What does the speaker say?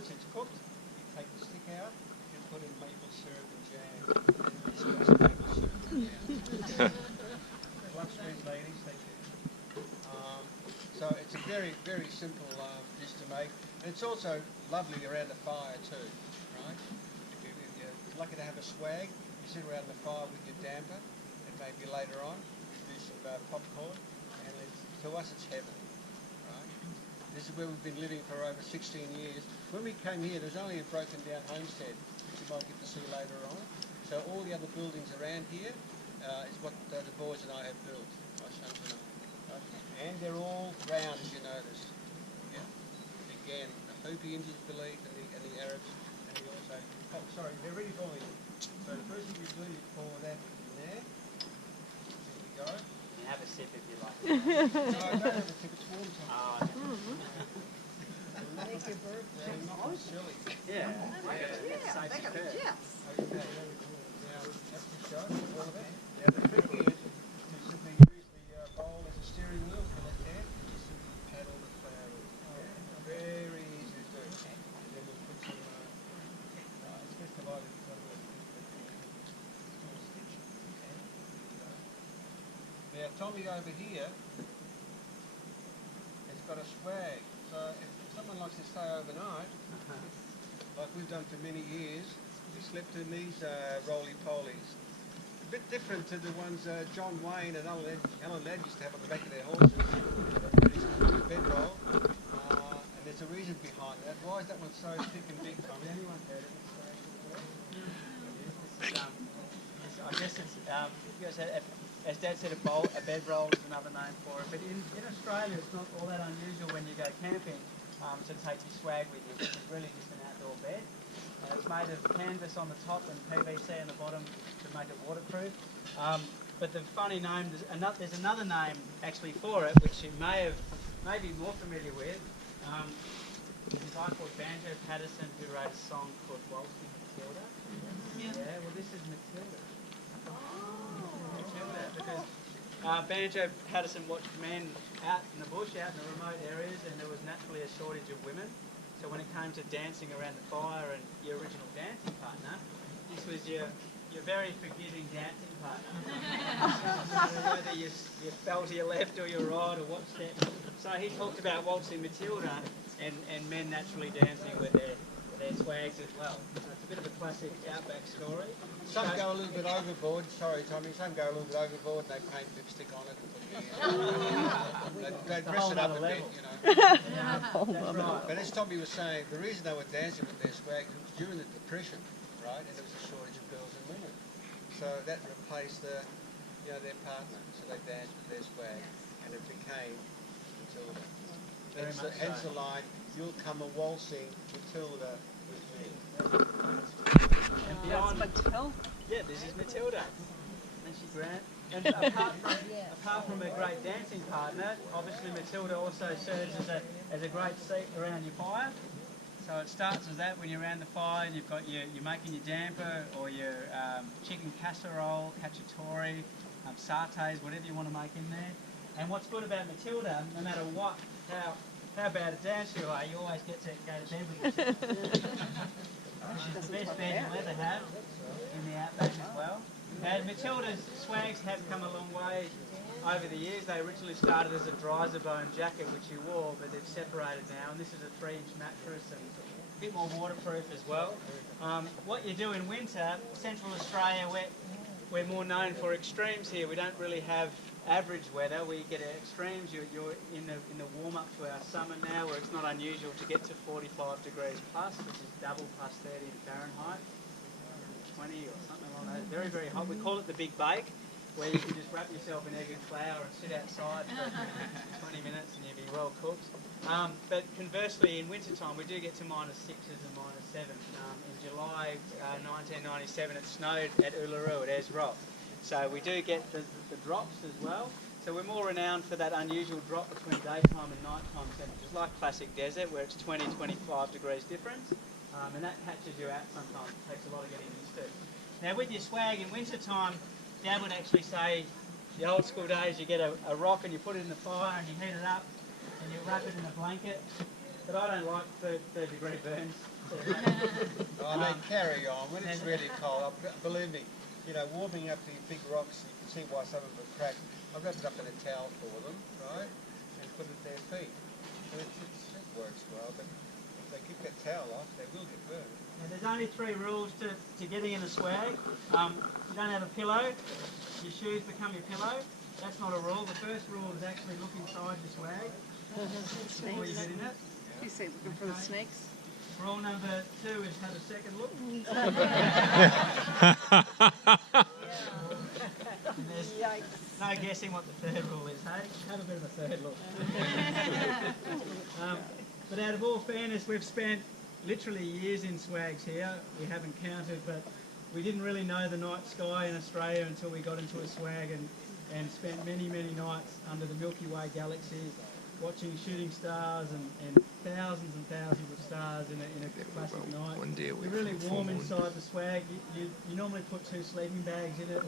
once it's cooked, you take the stick out, you put in maple syrup and jam, and then squeeze maple syrup. Lunch sweet ladies, thank you. So it's a very, very simple dish to make. And it's also lovely around the fire too, right? If you're lucky to have a swag, you sit around the fire with your damper, and maybe later on do some popcorn, and to us it's heaven, right? This is where we've been living for over 16 years. When we came here, there's only a broken down homestead, which you might get to see later on. So all the other buildings around here is what the boys and I have built, my sons and I. And they're all round, as you notice. Yeah. Again, the Hopi Indians believe, and the Arabs, and we also. Oh, sorry, they're already boiling. So the first thing you do, you pour that in there. There you go. You have a sip if you like. No, I don't have a tip. It's warm time. Oh, Make your birthday not silly. yeah. Yeah, Safe they got to a curve. yes. Okay. Now, that's the show. All of it. Now, the trick is to simply use the bowl as a steering wheel for the can, and just simply paddle the flour in. Very easy to do. And then we'll put some, it's best divided into small stitch. Now, Tommy over here has got a swag. So if someone likes to stay overnight, like we've done for many years, we slept in these roly-polies. A bit different to the ones John Wayne and Alan Ladd used to have on the back of their horses. It's a bedroll. And there's a reason behind that. Why is that one so thick and big, Tommy? Anyone heard of it? I guess it's, you guys had, as Dad said, a bedroll is another name for it. But in Australia, it's not all that unusual when you go camping to take your swag with you. This is really just an outdoor bed. It's made of canvas on the top and PVC on the bottom to make it waterproof. But the funny name, there's another name actually for it, which you may be more familiar with. There's a guy called Banjo Patterson who wrote a song called Waltzing Matilda. Yeah, well this is Matilda. Matilda, because Banjo Patterson watched men out in the bush, out in the remote areas, and there was naturally a shortage of women. So when it came to dancing around the fire and your original dancing partner, this was your very forgiving dancing partner. Whether you fell to your left or your right or what step. So he talked about waltzing Matilda and men naturally dancing with their swags as well. So it's a bit of a classic outback story. Some go a little bit overboard, sorry Tommy, some go a little bit overboard and they paint lipstick on it and put it in. They dress it up a bit, you know. That's right. But as Tommy was saying, the reason they were dancing with their swag was during the Depression, right? And there was a shortage of girls and women. So that replaced their partner. So they danced with their swag and it became Matilda. Hence the line, you'll come a waltzing Matilda with me. And beyond, Matilda. yeah, this is Matilda. And she's grand. And apart from a great dancing partner, obviously Matilda also serves as a great seat around your fire. So it starts as that when you're around the fire and you're making your damper or your chicken casserole, cacciatore, satay, whatever you want to make in there. And what's good about Matilda, no matter how bad a dancer you are, you always get to go to bed with yourself. She's the best bed you'll ever have in the outback as well. And Matilda's swags have come a long way over the years. They originally started as a Dryzerbone jacket which you wore, but they've separated now, and this is a 3-inch mattress and a bit more waterproof as well. What you do in winter, Central Australia, we're more known for extremes here. We don't really have average weather. We get extremes. You're in the warm up to our summer now, where it's not unusual to get to 45 degrees plus, which is double plus 30 Fahrenheit, 20 or something like that. Very, very hot. We call it the big bake, where you can just wrap yourself in egg and flour and sit outside for 20 minutes and you'll be well cooked. But conversely, in winter time, we do get to -6s and -7s. In July 1997, it snowed at Uluru at Esrock. So we do get the drops as well. So we're more renowned for that unusual drop between daytime and nighttime temperatures, like classic desert, where it's 20, 25 degrees difference. And that catches you out sometimes. It takes a lot of getting used to. Now with your swag in winter time, Dad would actually say, the old school days, you get a rock and you put it in the fire and you heat it up and you wrap it in a blanket. but I don't like third-degree burns. Oh, they carry on. When it's really cold, believe me, you know, warming up these big rocks, you can see why some of them are cracked. I've wrapped it up in a towel for them, right, and put it at their feet. So it works well, but if they keep that towel off, they will get burned. And there's only 3 rules to getting in a swag. You don't have a pillow, your shoes become your pillow. That's not a rule. The first rule is actually look inside your swag before you get in it. You say looking for the snakes? Rule number 2 is have a second look. And there's no guessing what the third rule is, hey? Have a bit of a third look. But out of all fairness, we've spent literally years in swags here. We haven't counted, but we didn't really know the night sky in Australia until we got into a swag and spent many, many nights under the Milky Way galaxy watching shooting stars and thousands and thousands of stars in a classic night. One day You're away really from warm full moon. inside the swag. You normally put 2 sleeping bags in it,